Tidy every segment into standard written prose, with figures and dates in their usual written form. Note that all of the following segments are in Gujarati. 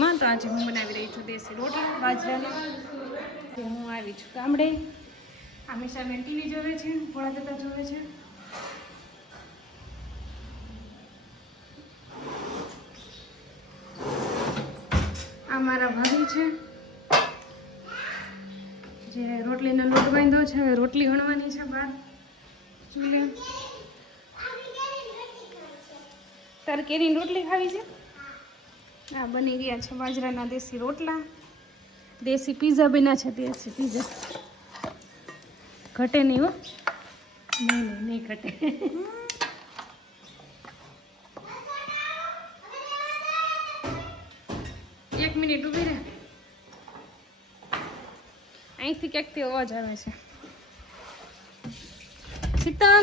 માં તો આજે હું બનાવી રહી છું દેશી રોટલા બાજરાનો. હું આવી છું ગામડે. હંમેશા ટીવી જોવે છે, ભોળા દાદા જોવે છે. આ મારા ભાભી છે જે રોટલીનો લોટ બાંધ્યો છે. હવે રોટલી વણવાની છે બહાર ચૂલે. તારે કેરીની રોટલી ખાવી છે? આ બની ગયા છે બાજરાના દેશી રોટલા. દેશી પીઝા બન્યા છે. દેશી પીઝા ઘટે નહીં હો. નહીં ઘટે. 1 મિનિટ ઊભી રહે. અહીંથી ક્યાંકથી અવાજ આવે છે. સીતા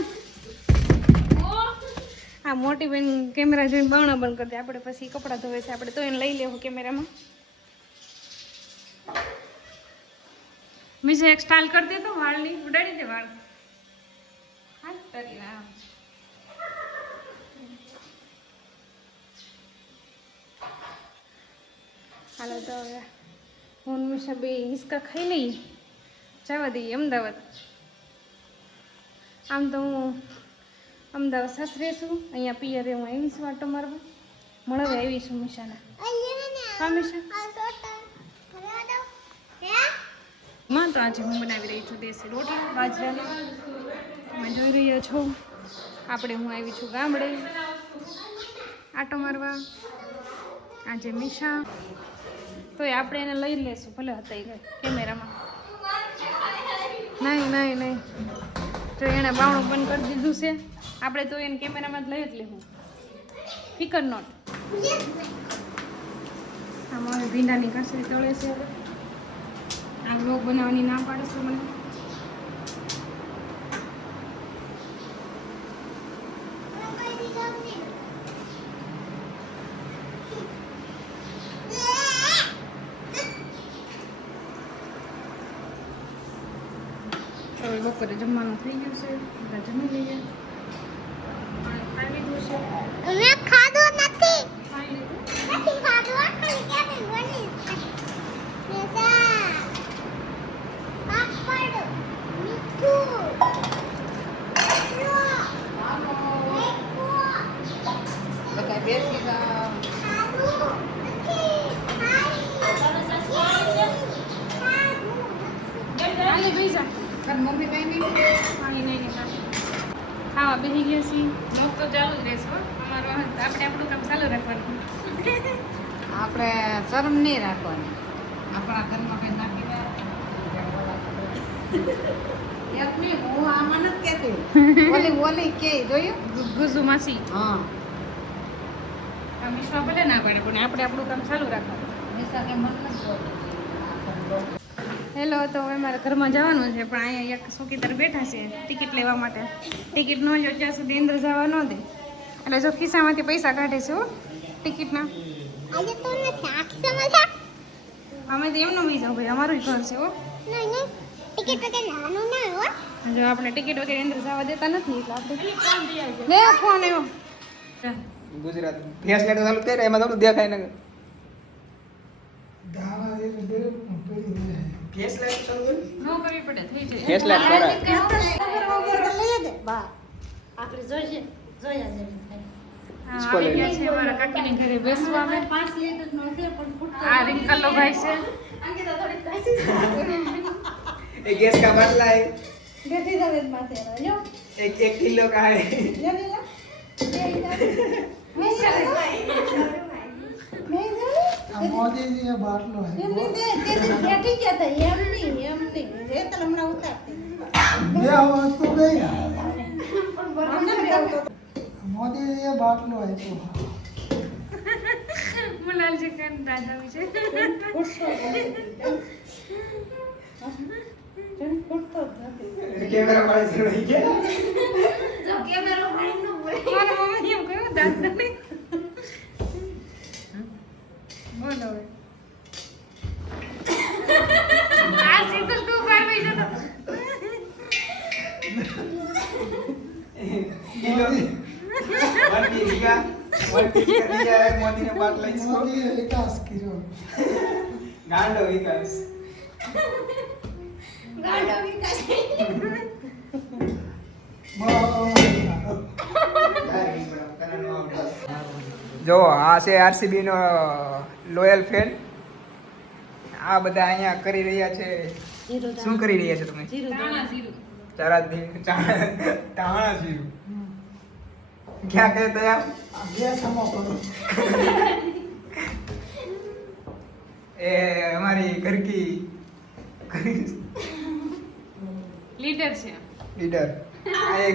આ મોટી બેન કેમેરા જોઈને બાવણા બંધ કરી દે. આપણે પછી કપડાં ધોવે છે. આપણે તો એને લઈ લેવું કેમેરામાં. મીસે એક સ્ટાઇલ કરી દે તો વાળની ઉડાડી દે વાળ. હા તારી આમ હાલો તો હવે હું મીશા બે હિસકા ખાઈ લઈ જવા દઈએ અમદાવાદ. આમ તો હું અમદાવાદ સાસરે છું. અહીંયા પિયરે હું આવી છું આટો મારવા. મળવા આવી છું મીશાના. હા મીશા માં તો આજે હું બનાવી રહી છું દેશી રોટલા બાજરાનો. તમે જોઈ રહ્યા છો. આપણે હું આવી છું ગામડે આટો મારવા. આજે મીશા તોય આપણે એને લઈ લેશું ભલે હતા ગઈ કેમેરામાં. નહીં જો એણે બાવણું બંધ કરી દીધું છે. આપણે તો એને કેમેરામાં જ લઈ જ લેવું. ફિકર નોટ. આમાં હવે ભીંડાની કાસરી તળે છે. હવે આ વ્લોગ બનાવવાની ના પાડે છે મને. હવે બપોરે જમવાનું થઈ ગયું છે. બધા જમી લઈએ. ખાઈ લીધું છે. મેં ખાધું નથી. ખાઈ લીધું. નથી ખાધું. ખાલી કેબિન બની છે. મેસા પાપડ મીઠું બધા બેસી જાઓ. ખાલી પૈસા મમ્મી કઈ નહીં નહીં ખાવા બેસી ગયા છીએ. લોક તો ચાલુ જ રહેશે હો. અમારો આપણે આપણું કામ ચાલુ રાખવાનું. આપણે શરમ નહીં રાખવાની. આપણા ઘરમાં કઈ નાખી એક નહીં. હું આમાં નથી કહેતી. ઓલી કે જોયું ગુજુ માસી હા વિશ્વા ભલે ના પડે પણ આપણે આપણું કામ ચાલુ રાખવાનું. નિશા કે મન નથી. હેલો તો હવે મારે ઘરમાં જવાનું છે પણ અહીંયા એક ચોકીદાર બેઠા છે ટિકિટ લેવા માટે. ટિકિટ ન લો ત્યાં સુધી અંદર જવા ન દે. એટલે જો ખિસ્સામાંથી પૈસા કાઢે છે હો ટિકિટના. આજે તો નથી આખી સમસ્યા. અમે તો એમનો વી જાવ ભાઈ. અમારું ઘર છે હો. નહીં ટિકિટ વગર નાનું ના હો. જો આપણે ટિકિટ વગેરે અંદર જવા દેતા નથી એટલે આપણે લે ફોન આવ્યો. ગુજરાત ફેસ લાઈટ ચાલુ કરે એમાં થોડું દેખાય ને ફેસ લાઈટ ચાલુ કરે ન કરવી પડે થઈ જાય. ફેસ લાઈટ કરાય લઈ દે બા. આપણે જોઈએ જોયા જેવી થાય. હા, આવી ગયા છે અમારા કાકીની ઘરે બેસવા અમે. 5 લીટર નો છે પણ ફૂટતો આ રિંકલો ભાઈ છે. અંકિતા થોડી કાસી એ ગેસ का बाटला है બેઠી જાવે માથે લ્યો एक किलो का है લે લે मोदी जी ये बाटलो है એમની દે તે બેઠી ગયા તા એમની રેતલ હમણાં ઉતારતી ये आवाज तो गई પણ બરાબર આવતો मोदी जी ये बाटलो है तो મુલાલ છે કે દાદા વિશે ફૂટતો નથી कैमरा वाले से नहीं क्या જો કેમેરો ભાઈ નો બોલે મારા મમ્મી એમ કહ્યું દાદા નહીં બોલો હવે. આ શીતલ તું બહાર બેસી જતો. किलो बाटी का મોદી કે દિયા હે, મોદીને બાટલા इसको મોદીએ વિકાસ કર્યો. ગાંડો વિકાસ. ગાંડો વિકાસ જો આ છે આરસીબી નો લોયલ ફેન. આ બધા અહીંયા કરી રહ્યા છે. શું કરી રહ્યા છો તમે? તાણા જીરું. ટાણા જીરું. ક્યાં કહેતે આપ? બે સમો કરો. એ हमारी घर की લીડર છે. लीडर ये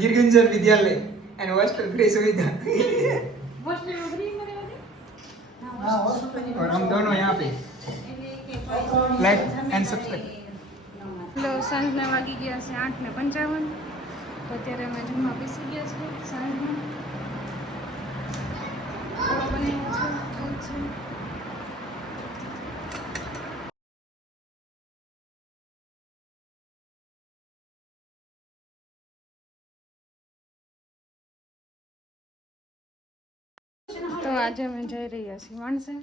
गिरगंजर विद्यालय एंड हॉस्टल फ्री सुविधा હોસ્ટેલમાં ફ્રી મને હતી? હા, હોસ્પિટલ. और हम दोनों यहाँ पे लाइक एंड सब्सक्राइब. લો સાંજના વાગી ગયા છે 8:55. તો અત્યારે અમે જમવા બેસી ગયા છે સાંજના. ખાવા બનાવ્યા છે, ખાવું છે. તો આજે અમે જઈ રહ્યા છીએ વાણસે.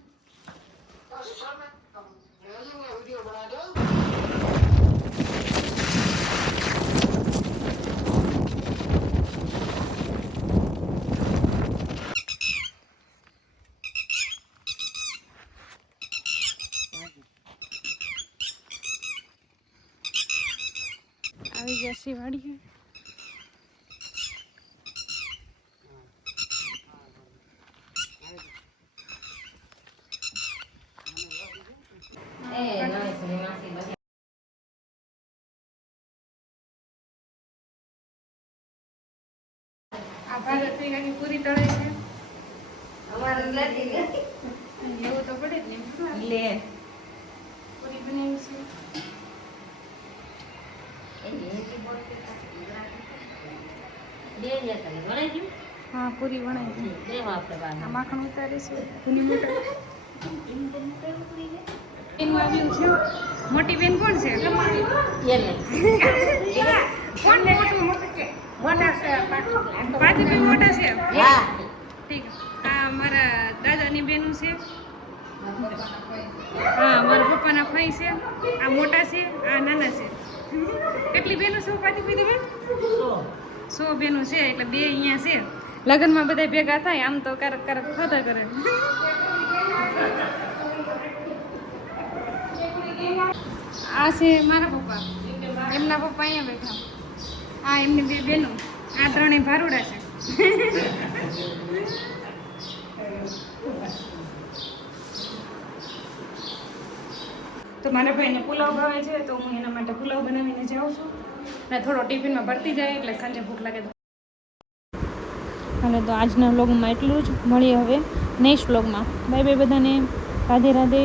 આવી ગયા છીએ વાડીએ. આ ભારત ની પૂરી તળે છે. એવું તો પડે જ ને. લે પૂરી બનાવી છે. હા પૂરી વણાવી છે. આ માખણ ઉતારે છે ઘણી મોટા. એનું આવ્યું છે. મોટી બેન કોણ છે? કોણ મોટું? મોટા છે. પાછી બેન મોટા છે. ઠીક. આ મારા દાદાની બેનું છે. હા મારા પપ્પાના ભાઈ છે. આ મોટા છે, આ નાના છે. કેટલી બેનો છે પાછી પીધી બેન? 100 બેનો છે. એટલે 2 અહીંયા છે. લગ્નમાં બધા ભેગા થાય આમ તો ક્યારેક ખાતા કરે. આ છે મારા પપ્પા. એમના પપ્પા અહીંયા બેઠા. આ એમની 2 બેનો. આ 3 ભારુડા છે. તો મારા ભાઈને પુલાવ ભાવે છે તો હું એના માટે પુલાવ બનાવીને જાઉં છું. અને થોડો ટિફિનમાં ભરતી જાય એટલે સાંજે ભૂખ લાગે તો. અને તો આજના વ્લોગમાં એટલું જ. મળીએ હવે નેક્સ્ટ વ્લોગમાં. બાય બાય બધાને. રાધે રાધે.